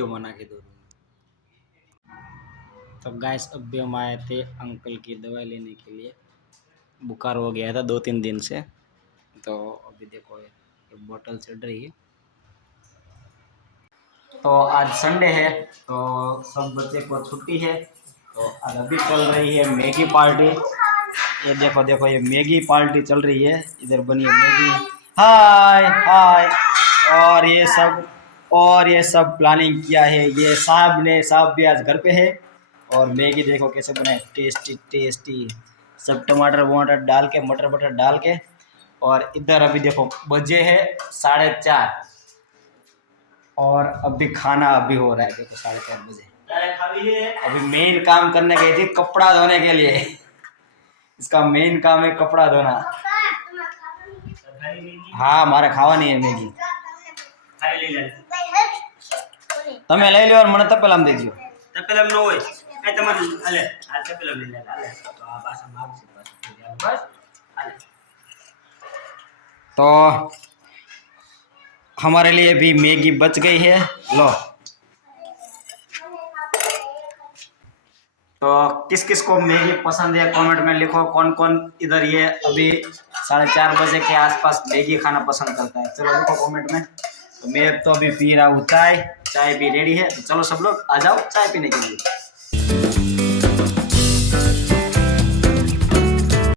Video बना के दो। तो गाइस अभी हम आए थे अंकल की दवाई लेने के लिए। बुखार हो गया था 2-3 दिन से, तो अभी देखो ये बोतल चढ़ रही है। तो आज संडे है तो सब बच्चे को छुट्टी है, तो आज अभी चल रही है मैगी पार्टी। ये देखो देखो ये मैगी पार्टी चल रही है, इधर बनी है मैगी। हाय हाय। और ये सब प्लानिंग किया है ये साहब ने। साहब भी आज घर पे है। और मैगी देखो कैसे बनाए, टेस्टी टेस्टी। सब टमाटर वमाटर डाल के, मटर बटर डाल के। और इधर अभी देखो बजे है 4:30 और अभी खाना अभी हो रहा है। देखो 4:30 बजे। अभी मेन काम करने गई थी कपड़ा धोने के लिए। इसका मेन काम है कपड़ा धोना। हाँ मारे खावा नहीं है मैगी। તમે લઈ લો મને તપેલામ દેજો। તપેલામ નો હોય એ તમારે હાલે આ તપેલામ લઈ લે હાલે તો આ પાછા માગશે બસ હાલે। तो हमारे लिए भी मैगी बच गई है, लो। तो किस किस को मैगी पसंद है कमेंट में लिखो। कौन कौन इधर ये अभी 4:30 बजे के आसपास मैगी खाना पसंद करता है, चलो लिखो कमेंट में। तो मैं तो अभी पी रहा हूँ चाय। चाय भी रेडी है, तो चलो सब लोग आ जाओ चाय पीने के लिए।